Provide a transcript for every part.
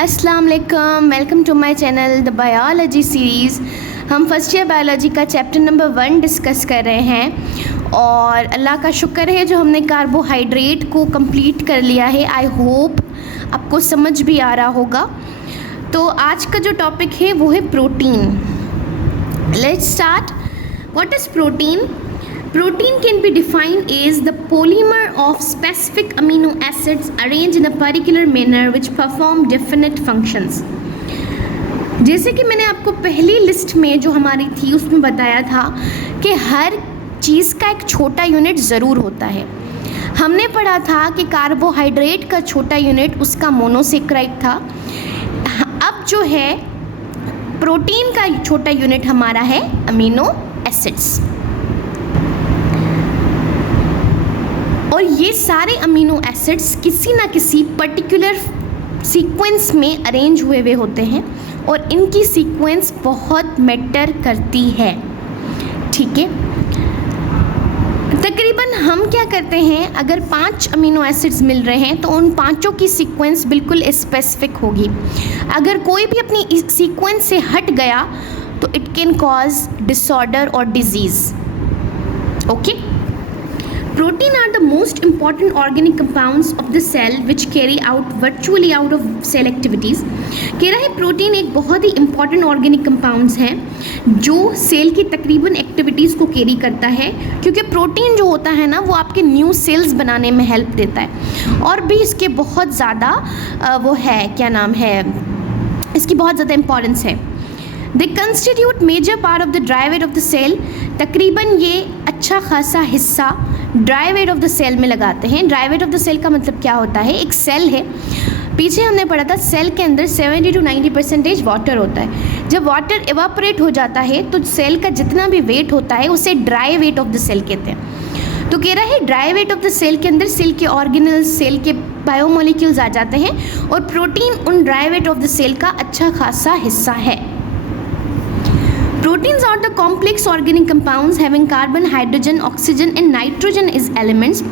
अस्सलाम वालेकुम, welcome to my channel the biology series. हम फर्स्ट ईयर बायोलॉजी का चैप्टर नंबर 1 डिस्कस कर रहे हैं और अल्लाह का शुक्र है जो हमने कार्बोहाइड्रेट को कंप्लीट कर लिया है। आई होप आपको समझ भी आ रहा होगा। तो आज का जो टॉपिक है वो है protein. Let's start. What is protein? Protein can be defined as the polymer of specific amino acids arranged in a particular manner which perform definite functions. जैसे कि मैंने आपको पहली लिस्ट में जो हमारी थी उसमें बताया था कि हर चीज़ का एक छोटा यूनिट ज़रूर होता है। हमने पढ़ा था कि कार्बोहाइड्रेट का छोटा यूनिट उसका मोनोसेक्राइड था। अब जो है प्रोटीन का छोटा यूनिट हमारा है अमीनो एसिड्स। और ये सारे अमीनो एसिड्स किसी ना किसी पर्टिकुलर सीक्वेंस में अरेंज हुए होते हैं और इनकी सीक्वेंस बहुत मैटर करती है। ठीक है, तकरीबन हम क्या करते हैं, अगर 5 अमीनो एसिड्स मिल रहे हैं तो उन पांचों की सीक्वेंस बिल्कुल स्पेसिफिक होगी। अगर कोई भी अपनी सीक्वेंस से हट गया तो इट कैन कॉज डिसऑर्डर और disease. Okay, Protein are the most important organic compounds of the cell which carry out virtually out of cell activities। कह रहा है प्रोटीन एक बहुत ही important organic compounds हैं जो सेल की तकरीबन एक्टिविटीज़ को कैरी करता है, क्योंकि प्रोटीन जो होता है ना वो आपके न्यू सेल्स बनाने में हेल्प देता है और भी इसके बहुत ज़्यादा वो है, क्या नाम है, इसकी बहुत ज़्यादा इम्पोर्टेंस है। They constitute major part of the dry weight of the cell। तकरीबन ये अच्छा खासा हिस्सा dry weight of the cell में लगाते हैं। Dry weight of the cell का मतलब क्या होता है? एक सेल है, पीछे हमने पढ़ा था सेल के अंदर 70 to 90% वाटर होता है। जब वाटर एवापोरेट हो जाता है तो सेल का जितना भी वेट होता है उसे dry weight of the cell कहते हैं। तो कह रहा है dry weight of the cell के अंदर सेल के ऑर्गेनल्स, सेल के बायोमोलिक्यूल्स आ जाते हैं और प्रोटीन उन dry weight of the cell का अच्छा खासा हिस्सा है। Proteins are the complex organic compounds having carbon, hydrogen, oxygen and nitrogen as elements।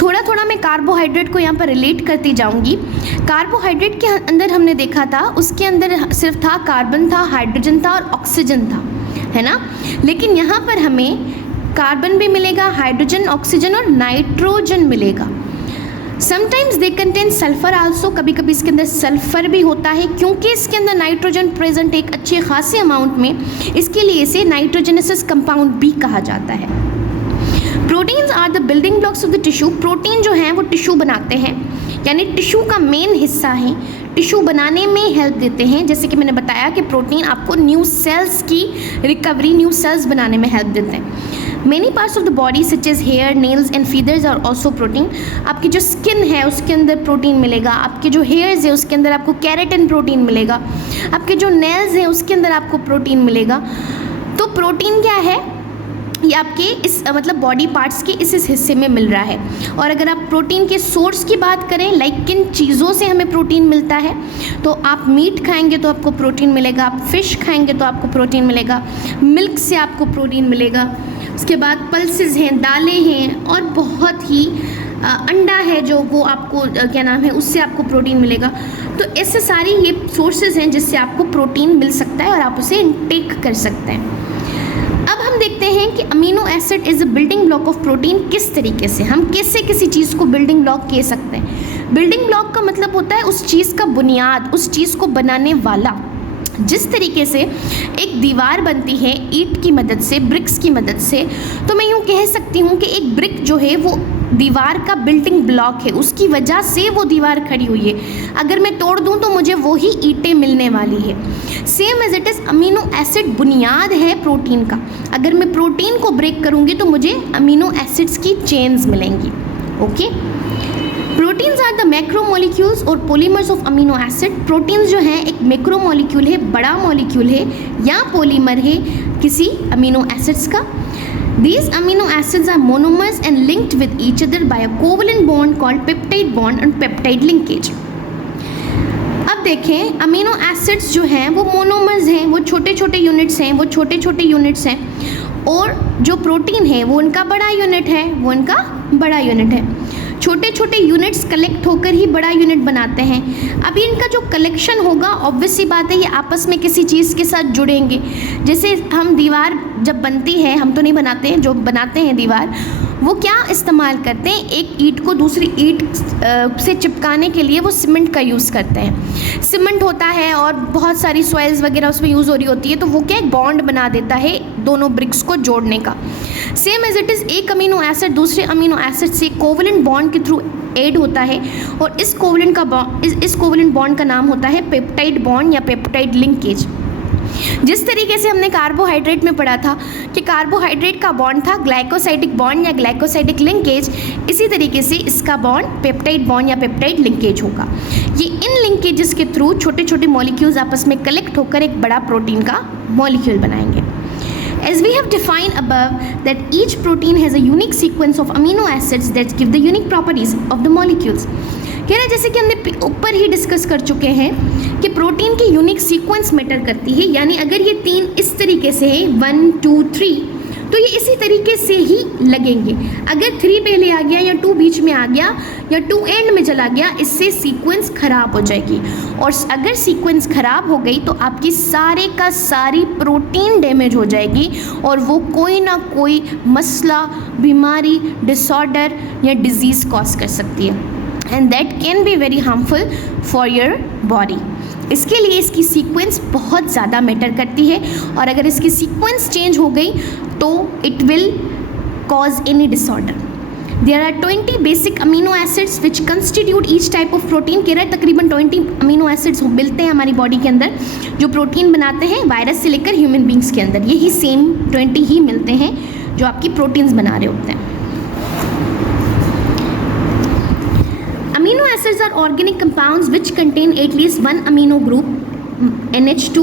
थोड़ा थोड़ा मैं कार्बोहाइड्रेट को यहाँ पर रिलेट करती जाऊँगी। कार्बोहाइड्रेट के अंदर हमने देखा था उसके अंदर सिर्फ था कार्बन था, हाइड्रोजन था और ऑक्सीजन था, है ना। लेकिन यहाँ पर हमें कार्बन भी मिलेगा, हाइड्रोजन, ऑक्सीजन और नाइट्रोजन मिलेगा। Sometimes they contain sulphur also, कभी कभी इसके अंदर सल्फ़र भी होता है क्योंकि इसके अंदर नाइट्रोजन प्रेजेंट एक अच्छे खासे अमाउंट में, इसके लिए इसे नाइट्रोजनसस कंपाउंड भी कहा जाता है। Proteins are the building blocks of the tissue. Protein जो हैं वो टिश्यू बनाते हैं, यानी टिश्यू का मेन हिस्सा है, टिश्यू बनाने में हेल्प देते हैं। जैसे कि मैंने बताया कि प्रोटीन आपको न्यू सेल्स की रिकवरी, न्यू सेल्स बनाने में हेल्प देते हैं। Many parts of the body such as hair, nails and feathers are also protein। आपकी जो स्किन है उसके अंदर प्रोटीन मिलेगा, आपके जो हेयर्स है उसके अंदर आपको केराटिन प्रोटीन मिलेगा, आपके जो नेल्स हैं उसके अंदर आपको प्रोटीन मिलेगा। तो प्रोटीन क्या है? ये आपके इस मतलब बॉडी पार्ट्स के इस हिस्से में मिल रहा है। और अगर आप प्रोटीन के सोर्स की बात करें, लाइक किन चीज़ों से हमें प्रोटीन मिलता है, तो आप मीट खाएंगे तो आपको प्रोटीन मिलेगा, आप फिश खाएंगे तो आपको प्रोटीन मिलेगा, मिल्क से आपको प्रोटीन मिलेगा, उसके बाद पल्सेस हैं, दालें हैं और बहुत ही अंडा है जो वो आपको क्या नाम है उससे आपको प्रोटीन मिलेगा। तो ऐसे सारी ये सोर्सेज हैं जिससे आपको प्रोटीन मिल सकता है और आप उसे इनटेक कर सकते हैं। अब हम देखते हैं कि amino acid is a building block of protein. किस तरीके से हम कैसे किसी चीज़ को बिल्डिंग ब्लॉक कह सकते हैं? बिल्डिंग ब्लॉक का मतलब होता है उस चीज़ का बुनियाद, उस चीज़ को बनाने वाला। जिस तरीके से एक दीवार बनती है ईंट की मदद से, ब्रिक्स की मदद से, तो मैं यूँ कह सकती हूँ कि एक ब्रिक जो है वो दीवार का बिल्डिंग ब्लॉक है, उसकी वजह से वो दीवार खड़ी हुई है। अगर मैं तोड़ दूँ तो मुझे वही ईंटें मिलने वाली है। Same as it is amino acid बुनियाद है प्रोटीन का। अगर मैं प्रोटीन को ब्रेक करूँगी तो मुझे अमीनो एसिड्स की चेन्स मिलेंगी। Okay, proteins are the macromolecules और polymers of amino acid. Proteins जो हैं एक मैक्रोमोलिक्यूल है, बड़ा मॉलिक्यूल है या पॉलीमर है किसी अमीनो एसिड्स का। These amino acids are monomers and linked with each other by a covalent bond called peptide bond and peptide linkage। अब देखें, अमीनो एसिड्स जो हैं वो मोनोमर्स हैं, वो छोटे छोटे यूनिट्स हैं, वो छोटे छोटे यूनिट्स हैं, और जो प्रोटीन है वो उनका बड़ा यूनिट है, वो उनका बड़ा यूनिट है। छोटे छोटे यूनिट्स कलेक्ट होकर ही बड़ा यूनिट बनाते हैं। अब इनका जो कलेक्शन होगा, ऑब्वियस सी बात है ये आपस में किसी चीज़ के साथ जुड़ेंगे। जैसे हम दीवार जब बनती है, हम तो नहीं बनाते हैं, जो बनाते हैं दीवार वो क्या इस्तेमाल करते हैं, एक ईंट को दूसरी ईंट से चिपकाने के लिए वो सीमेंट का यूज़ करते हैं। सीमेंट होता है और बहुत सारी सॉइल्स वगैरह उसमें यूज़ हो रही होती है, तो वो क्या एक बॉन्ड बना देता है दोनों ब्रिक्स को जोड़ने का। सेम एज इट इज़ एक अमीनो एसिड दूसरे अमीनो एसिड से कोवलेंट बॉन्ड के थ्रू ऐड होता है, और इस कोवलेंट बॉन्ड का नाम होता है पेप्टाइड बॉन्ड या पेप्टाइड लिंकेज। जिस तरीके से हमने कार्बोहाइड्रेट में पढ़ा था कि कार्बोहाइड्रेट का बॉन्ड था ग्लाइकोसाइडिक बॉन्ड या ग्लाइकोसाइडिक लिंकेज, इसी तरीके से इसका बॉन्ड पेप्टाइड बॉन्ड या पेप्टाइड लिंकेज होगा। ये इन लिंकेजेस के थ्रू छोटे छोटे मॉलिक्यूल्स आपस में कलेक्ट होकर एक बड़ा प्रोटीन का मॉलिक्यूल बनाएंगे। As we have defined above that each protein has a unique sequence of amino acids that give the unique properties of the molecules. कह रहे हैं जैसे कि हमने ऊपर ही डिस्कस कर चुके हैं कि प्रोटीन की यूनिक सीक्वेंस मैटर करती है, यानी अगर ये 3 इस तरीके से है 1 2 3 तो ये इसी तरीके से ही लगेंगे। अगर 3 पहले आ गया या 2 बीच में आ गया या 2 एंड में चला गया, इससे सीक्वेंस खराब हो जाएगी, और अगर सीक्वेंस खराब हो गई तो आपकी सारे का सारी प्रोटीन डैमेज हो जाएगी और वो कोई ना कोई मसला, बीमारी, डिसऑर्डर या डिजीज़ कॉज कर सकती है, and that can be very harmful for your body. इसके लिए इसकी सीक्वेंस बहुत ज़्यादा मैटर करती है, और अगर इसकी सीक्वेंस चेंज हो गई तो it will cause any disorder. There are 20 basic amino acids which constitute each type of protein. कह रहा है तकरीबन 20 अमीनो एसिड्स मिलते हैं हमारी बॉडी के अंदर जो प्रोटीन बनाते हैं, वायरस से लेकर ह्यूमन बींग्स के अंदर यही सेम 20 ही मिलते हैं जो आपकी प्रोटीन्स बना रहे होते हैं। Amino acids are organic compounds which contain at least one amino group, NH2,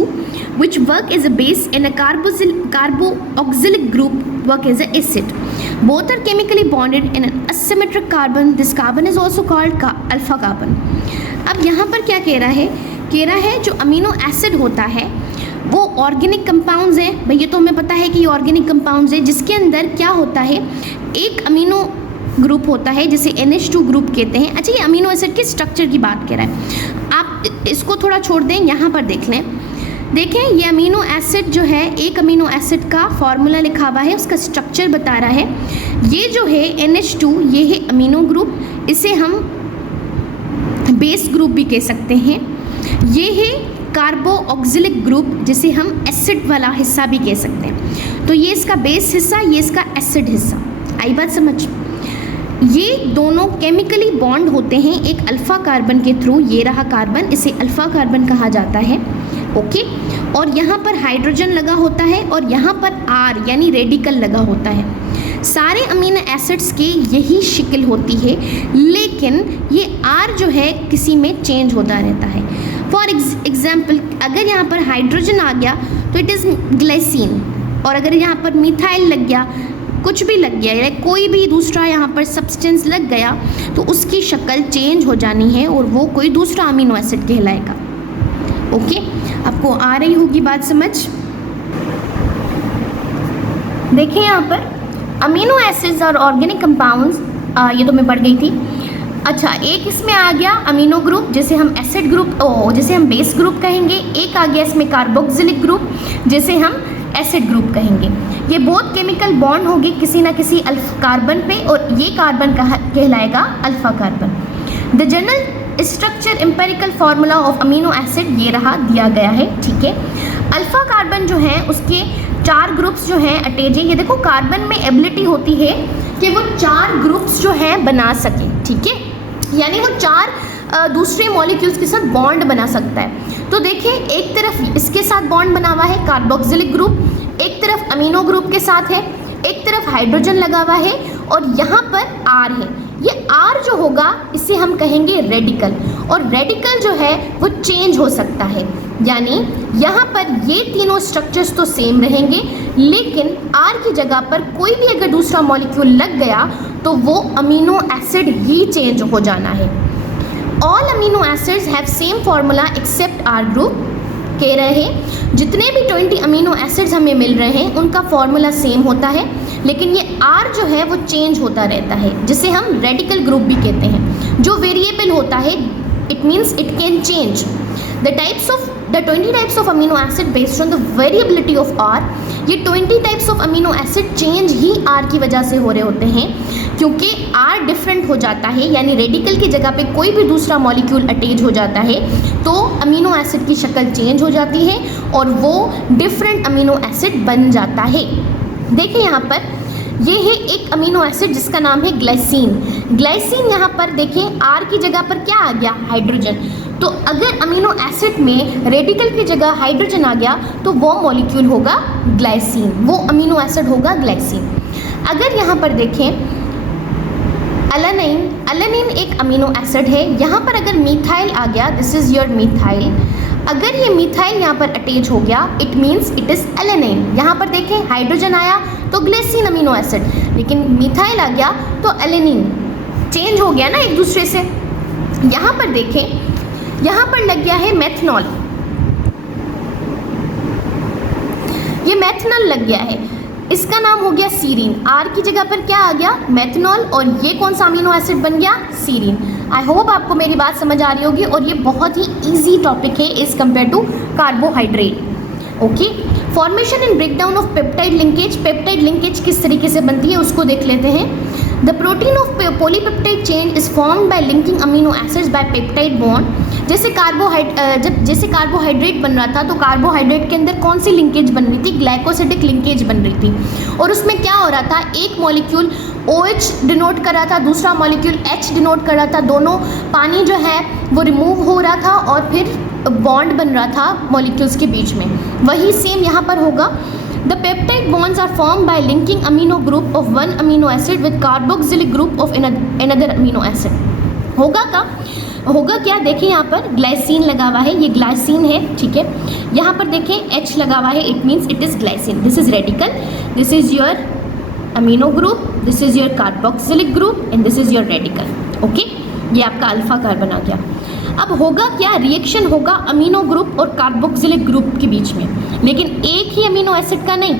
which work as a base, and a carboxylic group work as an acid. Both are chemically bonded in an asymmetric carbon. This carbon is also called alpha carbon. अब यहाँ पर क्या कह रहा है जो amino acid होता है वो ऑर्गेनिक कंपाउंड्स है। भाई ये तो हमें पता है कि ये ऑर्गेनिक कंपाउंड्स है, जिसके अंदर क्या होता है, एक अमीनो ग्रुप होता है जिसे NH2 ग्रुप कहते हैं। अच्छा, ये अमीनो एसिड के स्ट्रक्चर की बात कर रहा है, आप इसको थोड़ा छोड़ दें, यहाँ पर देख लें। देखें ये अमीनो एसिड जो है, एक अमीनो एसिड का फॉर्मूला लिखा हुआ है, उसका स्ट्रक्चर बता रहा है। ये जो है NH2, ये है अमीनो ग्रुप, इसे हम बेस ग्रुप भी कह सकते हैं। ये है कार्बोऑक्सिलिक ग्रुप, जिसे हम एसिड वाला हिस्सा भी कह सकते हैं। तो ये इसका बेस हिस्सा, ये इसका एसिड हिस्सा। आई बात समझ? ये दोनों केमिकली बॉन्ड होते हैं एक अल्फ़ा कार्बन के थ्रू। ये रहा कार्बन, इसे अल्फ़ा कार्बन कहा जाता है, ओके। और यहाँ पर हाइड्रोजन लगा होता है और यहाँ पर R यानी रेडिकल लगा होता है। सारे अमीनो एसिड्स की यही शक्ल होती है, लेकिन ये R जो है किसी में चेंज होता रहता है। फॉर एग्जाम्पल, अगर यहाँ पर हाइड्रोजन आ गया तो इट इज़ ग्लाइसिन, और अगर यहाँ पर मिथाइल लग गया, कुछ भी लग गया या कोई भी दूसरा यहाँ पर सब्सटेंस लग गया, तो उसकी शक्ल चेंज हो जानी है और वो कोई दूसरा अमीनो एसिड कहलाएगा। ओके, आपको आ रही होगी बात समझ? देखिए यहाँ पर अमीनो एसिड्स और ऑर्गेनिक कंपाउंड्स, ये तो मैं पढ़ गई थी। अच्छा, एक इसमें आ गया अमीनो ग्रुप जिसे हम एसिड ग्रुप, जिसे हम बेस ग्रुप कहेंगे। एक आ गया इसमें कार्बोक्सिलिक ग्रुप जिसे हम एसिड ग्रुप कहेंगे। ये बहुत केमिकल बॉन्ड होगी किसी ना किसी कार्बन पे, और ये कार्बन कहलाएगा alpha carbon. The general structure empirical formula of amino acid ये रहा, दिया गया है, ठीक है। अल्फा कार्बन जो है उसके 4 ग्रुप्स जो हैं अटैच है। ये देखो, कार्बन में एबिलिटी होती है कि वो 4 ग्रुप्स जो हैं बना सके, ठीक है, यानी वो 4 दूसरे मॉलिक्यूल्स के साथ बॉन्ड बना सकता है। तो देखिए, एक तरफ इसके साथ बॉन्ड बना हुआ है कार्बोक्सिलिक ग्रुप, एक तरफ अमीनो ग्रुप के साथ है, एक तरफ हाइड्रोजन लगा हुआ है, और यहाँ पर R है। ये R जो होगा इसे हम कहेंगे रेडिकल, और रेडिकल जो है वो चेंज हो सकता है, यानी यहाँ पर ये तीनों स्ट्रक्चर्स तो सेम रहेंगे, लेकिन R की जगह पर कोई भी अगर दूसरा मॉलिक्यूल लग गया तो वो अमीनो एसिड ही चेंज हो जाना है। All amino acids have same formula except R group. कह रहे हैं जितने भी 20 अमीनो एसिड्स हमें मिल रहे हैं उनका फॉर्मूला सेम होता है, लेकिन ये R जो है वो चेंज होता रहता है, जिसे हम रेडिकल ग्रुप भी कहते हैं। जो वेरिएबल होता है, it means it can change. The 20 types of amino acid based on the variability of R, ये 20 types of amino acid change he R की वजह से हो रहे होते हैं, क्योंकि R डिफरेंट हो जाता है, यानी रेडिकल की जगह पे कोई भी दूसरा मॉलिक्यूल अटैच हो जाता है तो अमीनो एसिड की शक्ल चेंज हो जाती है और वो डिफरेंट अमीनो एसिड बन जाता है। देखिए यहाँ पर ये है एक अमीनो एसिड जिसका नाम है ग्लाइसिन। ग्लाइसिन यहाँ पर देखें R की जगह पर क्या आ गया, हाइड्रोजन। तो अगर अमीनो एसिड में रेडिकल की जगह हाइड्रोजन आ गया तो वो मॉलिक्यूल होगा ग्लाइसिन, वो अमीनो एसिड होगा ग्लाइसिन। अगर यहाँ पर देखें एलानाइन, एलानाइन एक अमीनो एसिड है। यहाँ पर अगर मीथाइल आ गया, दिस इज़ योर मीथाइल, अगर ये मीथाइल यहाँ पर अटैच हो गया it means it is alanine. यहाँ पर देखें हाइड्रोजन आया तो ग्लाइसिन अमीनो एसिड, लेकिन मीथाइल आ गया तो एलानाइन, चेंज हो गया ना एक दूसरे से। यहाँ पर देखें, यहाँ पर लग गया है मेथनॉल, ये मेथनॉल लग गया है, इसका नाम हो गया सीरीन। R की जगह पर क्या आ गया, मेथनॉल, और ये कौन सा अमीनो एसिड बन गया, सीरीन। आई होप आपको मेरी बात समझ आ रही होगी और ये बहुत ही इजी टॉपिक है as compare to carbohydrate. Okay, formation and breakdown of peptide linkage. Peptide linkage किस तरीके से बनती है उसको देख लेते हैं। The protein of polypeptide chain is formed by linking amino acids by peptide bond. जैसे कार्बोहाइड्रेट बन रहा था तो कार्बोहाइड्रेट के अंदर कौन सी लिंकेज बन रही थी, ग्लाइकोसिडिक लिंकेज बन रही थी, और उसमें क्या हो रहा था, एक मॉलिक्यूल OH डिनोट कर रहा था, दूसरा मॉलिक्यूल H डिनोट कर रहा था, दोनों पानी जो है वो रिमूव हो रहा था और फिर बॉन्ड बन रहा था मॉलिक्यूल्स के बीच में। वही सेम यहाँ पर होगा। The peptide bonds are formed by linking amino group of one amino acid with carboxylic group of another amino acid. होगा क्या, देखिए यहाँ पर ग्लाइसिन लगा हुआ है, ये ग्लाइसिन है, ठीक है। यहाँ पर देखें H लगा हुआ है, it means it is glycine. This is radical, this is your amino group, this is your carboxylic group and this is your radical. Okay, ये आपका अल्फा कार्बन आ गया। अब होगा क्या, रिएक्शन होगा अमीनो ग्रुप और कार्बोक्सिलिक ग्रुप के बीच में, लेकिन एक ही अमीनो एसिड का नहीं,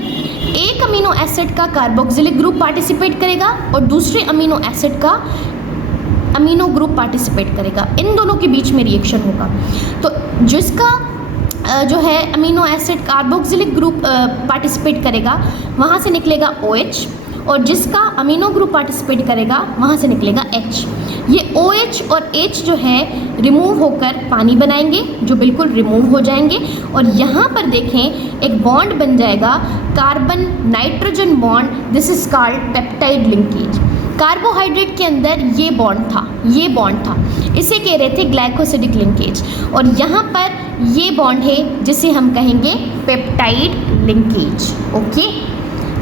एक अमीनो एसिड का कार्बोक्सिलिक ग्रुप पार्टिसिपेट करेगा और दूसरे अमीनो एसिड का अमीनो ग्रुप पार्टिसिपेट करेगा, इन दोनों के बीच में रिएक्शन होगा। तो जिसका जो है amino acid carboxylic group participate करेगा वहाँ से निकलेगा OH, और जिसका अमीनो ग्रुप पार्टिसिपेट करेगा वहाँ से निकलेगा H। ये OH और H जो है रिमूव होकर पानी बनाएंगे, जो बिल्कुल रिमूव हो जाएंगे, और यहाँ पर देखें एक बॉन्ड बन जाएगा carbon nitrogen bond, this is called peptide linkage. Carbohydrate के अंदर ये बॉन्ड था, ये बॉन्ड था, इसे कह रहे थे ग्लाइकोसिडिक लिंकेज, और यहाँ पर ये बॉन्ड है जिसे हम कहेंगे peptide linkage. Okay,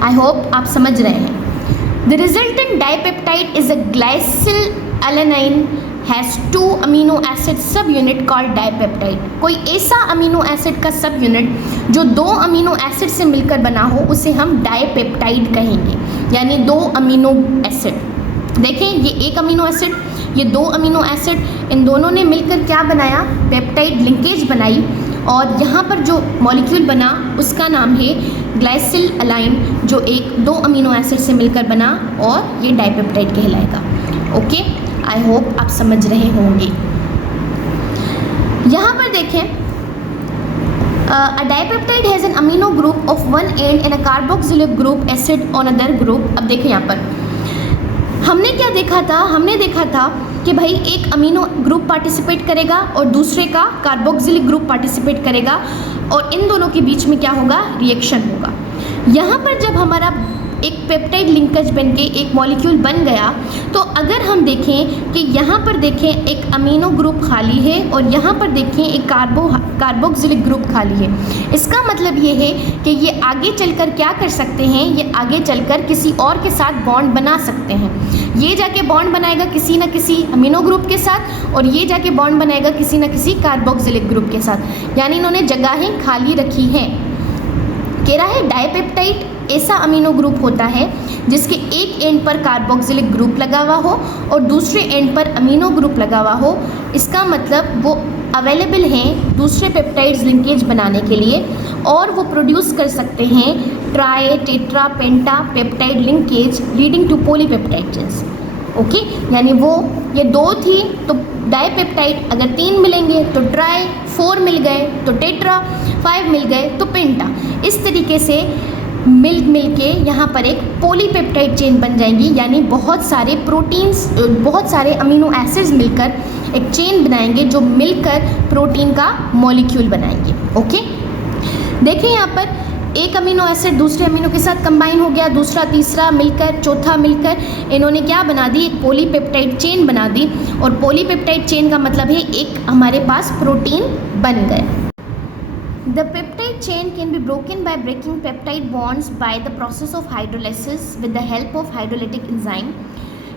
I hope आप समझ रहे हैं। The resultant dipeptide is a glycyl alanine has 2 amino acid subunit called dipeptide. कोई ऐसा अमीनो एसिड का सब यूनिट जो 2 अमीनो एसिड से मिलकर बना हो उसे हम डाइपेप्टाइड कहेंगे, यानी 2 अमीनो एसिड। देखें, ये एक अमीनो एसिड, ये 2 अमीनो एसिड, इन दोनों ने मिलकर क्या बनाया, पेप्टाइड लिंकेज बनाई, और यहाँ पर जो मॉलिक्यूल बना उसका नाम है ग्लाइसिल अलाइन, जो एक 2 अमीनो एसिड से मिलकर बना और ये डाइपेप्टाइड कहलाएगा। ओके, आई होप आप समझ रहे होंगे। यहाँ पर देखें, a dipeptide has an amino group of one end and a carboxylic group acid on other group। अब देखें यहाँ पर हमने क्या देखा था, हमने देखा था कि भाई एक अमीनो ग्रुप पार्टिसिपेट करेगा और दूसरे का कार्बोक्सिलिक ग्रुप पार्टिसिपेट करेगा, और इन दोनों के बीच में क्या होगा, रिएक्शन होगा। यहाँ पर जब हमारा एक पेप्टाइड लिंकेज बन के एक मॉलिक्यूल बन गया, तो अगर हम देखें कि यहाँ पर देखें एक अमीनो ग्रुप खाली है और यहाँ पर देखें एक कार्बोक्सिलिक ग्रुप खाली है, इसका मतलब ये है कि ये आगे चलकर क्या कर सकते हैं, ये आगे चलकर किसी और के साथ बॉन्ड बना सकते हैं। ये जाके बॉन्ड बनाएगा किसी न किसी अमीनो ग्रुप के साथ, और ये जाके बॉन्ड बनाएगा किसी न किसी कार्बोक्सिलिक ग्रुप के साथ, यानी इन्होंने जगहें खाली रखी हैं। कह रहा है डाइपेप्टाइड ऐसा अमीनो ग्रुप होता है जिसके एक एंड पर कार्बोक्सिलिक ग्रुप लगा हुआ हो और दूसरे एंड पर अमीनो ग्रुप लगा हुआ हो। इसका मतलब वो अवेलेबल हैं दूसरे पेप्टाइड्स लिंकेज बनाने के लिए और वो प्रोड्यूस कर सकते हैं tri tetra penta peptide linkage leading to polypeptide chains. Okay, यानी वो ये 2 थी तो डाइपेप्टाइड, अगर 3 मिलेंगे तो ट्राई, 4 मिल गए तो टेट्रा, 5 मिल गए तो पेंटा। इस तरीके से मिल के यहाँ पर एक पॉलीपेप्टाइड चेन बन जाएंगी, यानी बहुत सारे प्रोटीन्स, बहुत सारे अमीनो एसिड्स मिलकर एक चेन बनाएंगे जो मिलकर प्रोटीन का मॉलिक्यूल बनाएंगे। ओके, देखिए यहाँ पर एक अमीनो एसिड दूसरे अमीनो के साथ कंबाइन हो गया, दूसरा तीसरा मिलकर चौथा मिलकर इन्होंने क्या बना दी, एक पॉलीपेप्टाइड चेन बना दी। और पॉलीपेप्टाइड चेन का मतलब है एक हमारे पास प्रोटीन बन गए। The peptide chain can be broken by breaking peptide bonds by the process of hydrolysis with the help of hydrolytic enzyme।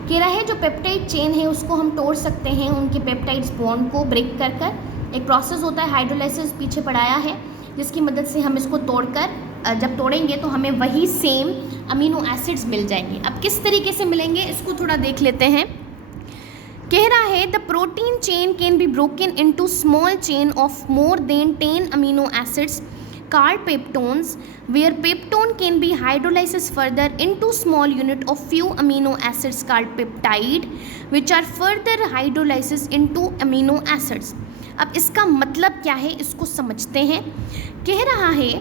कह रहा है जो पेप्टाइड चेन है उसको हम तोड़ सकते हैं उनके पेप्टाइड्स बॉन्ड को ब्रेक कर कर। एक प्रोसेस होता है हाइड्रोलाइसिस, पीछे पढ़ाया है, जिसकी मदद से हम इसको तोड़कर जब तोड़ेंगे तो हमें वही सेम अमीनो एसिड्स मिल जाएंगे। अब किस तरीके से मिलेंगे इसको थोड़ा देख लेते हैं। कह रहा है the protein chain can be broken into small chain of more than 10 amino acids called peptones, where peptone can be hydrolyzed further into small unit of few amino acids called peptide, which are further hydrolyzed into amino acids। अब इसका मतलब क्या है इसको समझते हैं। कह रहा है,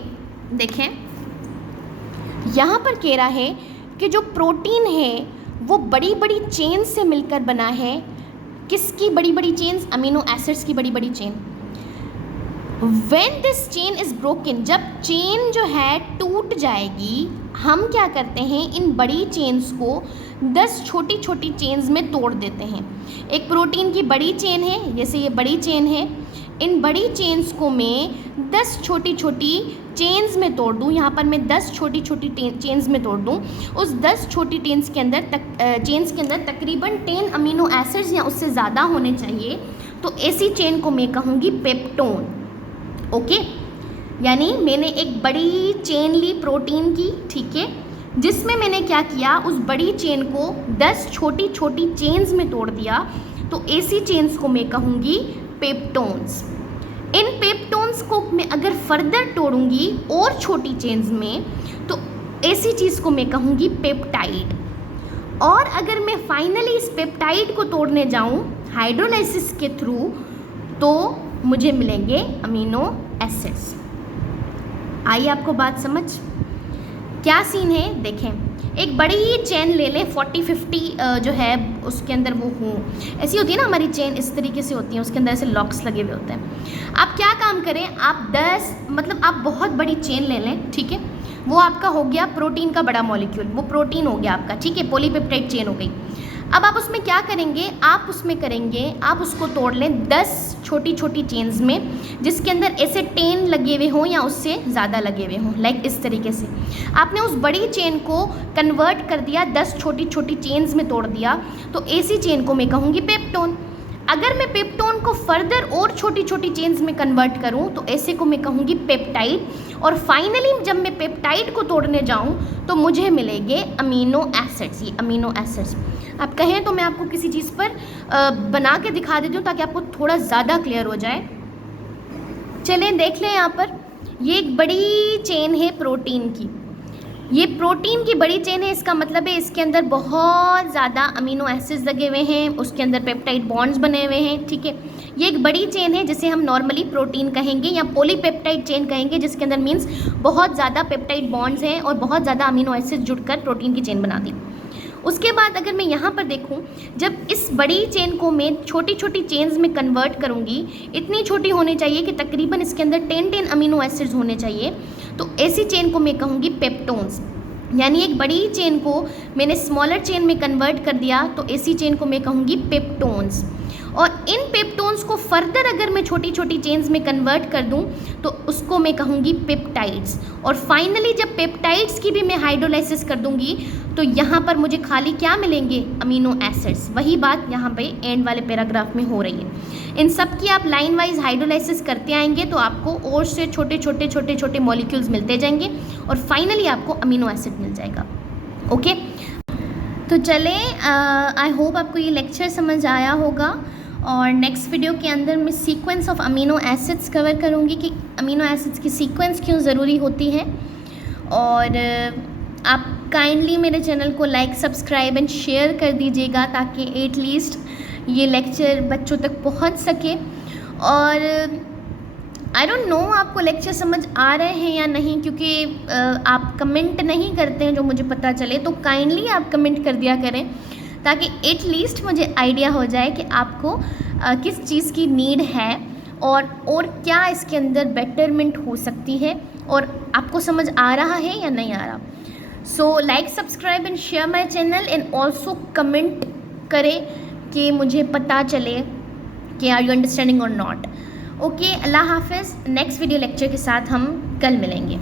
देखें यहाँ पर कह रहा है कि जो प्रोटीन है वो बड़ी बड़ी चेन से मिलकर बना है। किसकी बड़ी बड़ी चेन्स? अमीनो एसिड्स की बड़ी बड़ी chain. When this chain is broken, जब चेन जो है टूट जाएगी, हम क्या करते हैं इन बड़ी चेन्स को 10 छोटी छोटी चेन्स में तोड़ देते हैं। एक प्रोटीन की बड़ी चेन है, जैसे ये बड़ी चेन है, इन बड़ी चेन्स को मैं 10 छोटी छोटी चेन्स में तोड़ दूँ। यहाँ पर मैं 10 छोटी छोटी चेन्स में तोड़ दूँ। उस 10 छोटी चेन्स के अंदर तकरीबन 10 अमीनो एसिड्स या उससे ज़्यादा होने चाहिए, तो ऐसी चेन को मैं कहूँगी पेप्टोन। ओके, यानी मैंने एक बड़ी चेन ली प्रोटीन की, ठीक है, जिसमें मैंने क्या किया, उस बड़ी चेन को 10 छोटी छोटी चेन्स में तोड़ दिया, तो ऐसी चेन्स को मैं कहूँगी पेप्टोन्स। इन पेप्टोन्स को मैं अगर फर्दर तोड़ूंगी और छोटी चेन्स में, तो ऐसी चीज़ को मैं कहूँगी पेप्टाइड। और अगर मैं फाइनली इस पेप्टाइड को तोड़ने जाऊँ हाइड्रोलाइसिस के थ्रू, तो मुझे मिलेंगे अमीनो एसिड्स। आई आपको बात समझ? क्या सीन है देखें, एक बड़ी ही चेन ले लें 40-50 जो है उसके अंदर वो हो, ऐसी होती है ना हमारी चेन, इस तरीके से होती है, उसके अंदर ऐसे लॉक्स लगे हुए होते हैं। आप क्या काम करें, आप 10 मतलब आप बहुत बड़ी चेन ले लें, ठीक है, वो आपका हो गया प्रोटीन का बड़ा मॉलिक्यूल, वो प्रोटीन हो गया आपका, ठीक है, पॉलीपेप्टाइड चेन हो गई। अब आप उसमें क्या करेंगे, आप उसको तोड़ लें 10 छोटी छोटी चेन्स में, जिसके अंदर ऐसे 10 लगे हुए हों या उससे ज़्यादा लगे हुए हों, लाइक इस तरीके से। आपने उस बड़ी चेन को कन्वर्ट कर दिया, 10 छोटी छोटी चेन्स में तोड़ दिया, तो ऐसी चेन को मैं कहूँगी पेप्टोन। अगर मैं पेप्टोन को फर्दर और छोटी छोटी चेन्स में कन्वर्ट करूँ, तो ऐसे को मैं कहूँगी पेप्टाइड। और फाइनली जब मैं पेप्टाइड को तोड़ने जाऊँ तो मुझे मिलेंगे अमीनो एसिड्स। ये अमीनो एसिड्स आप कहें तो मैं आपको किसी चीज़ पर बना के दिखा देती हूँ ताकि आपको थोड़ा ज़्यादा क्लियर हो जाए। चलें देख लें, यहाँ पर ये एक बड़ी चेन है प्रोटीन की, ये प्रोटीन की बड़ी चेन है, इसका मतलब है इसके अंदर बहुत ज़्यादा अमीनो एसिड्स लगे हुए हैं, उसके अंदर पेप्टाइड बॉन्ड्स बने हुए हैं, ठीक है। ये एक बड़ी चेन है जिसे हम नॉर्मली प्रोटीन कहेंगे या पॉलीपेप्टाइड चेन कहेंगे, जिसके अंदर मीन्स बहुत ज़्यादा पेप्टाइड बॉन्ड्स हैं और बहुत ज़्यादा अमीनो एसिड्स जुड़कर प्रोटीन की चेन बनाती। उसके बाद अगर मैं यहाँ पर देखूँ, जब इस बड़ी चेन को मैं छोटी छोटी चेन्स में कन्वर्ट करूँगी, इतनी छोटी होनी चाहिए कि तकरीबन इसके अंदर 10 अमीनो एसिड्स होने चाहिए, तो ऐसी चेन को मैं कहूँगी पेप्टोन्स। यानी एक बड़ी चेन को मैंने स्मॉलर चेन में कन्वर्ट कर दिया, तो ऐसी चेन को मैं कहूँगी पेप्टोन्स। और इन पेप्टोन्स को फर्दर अगर मैं छोटी छोटी चेन्स में कन्वर्ट कर दूं तो उसको मैं कहूँगी पेप्टाइड्स। और फाइनली जब पेप्टाइड्स की भी मैं हाइड्रोलाइसिस कर दूंगी तो यहाँ पर मुझे खाली क्या मिलेंगे, अमीनो एसिड्स। वही बात यहाँ पे एंड वाले पैराग्राफ में हो रही है। इन सब की आप लाइन वाइज हाइड्रोलाइसिस करते आएंगे तो आपको और से छोटे छोटे मॉलिक्यूल्स मिलते जाएंगे और फाइनली आपको अमीनो एसिड मिल जाएगा। ओके, तो चलें, आई होप आपको ये लेक्चर समझ आया होगा। और नेक्स्ट वीडियो के अंदर मैं sequence of amino acids cover करूँगी कि अमीनो एसिड्स की सीक्वेंस क्यों ज़रूरी होती है। और आप काइंडली मेरे चैनल को लाइक, सब्सक्राइब एंड शेयर कर दीजिएगा ताकि एटलीस्ट ये लेक्चर बच्चों तक पहुंच सके। और आई डोंट नो आपको लेक्चर समझ आ रहे हैं या नहीं, क्योंकि आप कमेंट नहीं करते हैं जो मुझे पता चले। तो काइंडली आप कमेंट कर दिया करें ताकि एटलीस्ट मुझे आइडिया हो जाए कि आपको किस चीज़ की नीड है और क्या इसके अंदर बेटरमेंट हो सकती है और आपको समझ आ रहा है या नहीं आ रहा। So like, subscribe and share my channel and also comment करें कि मुझे पता चले कि आर यू अंडरस्टैंडिंग और नॉट। ओके, अल्लाह हाफिज़। नेक्स्ट वीडियो लेक्चर के साथ हम कल मिलेंगे।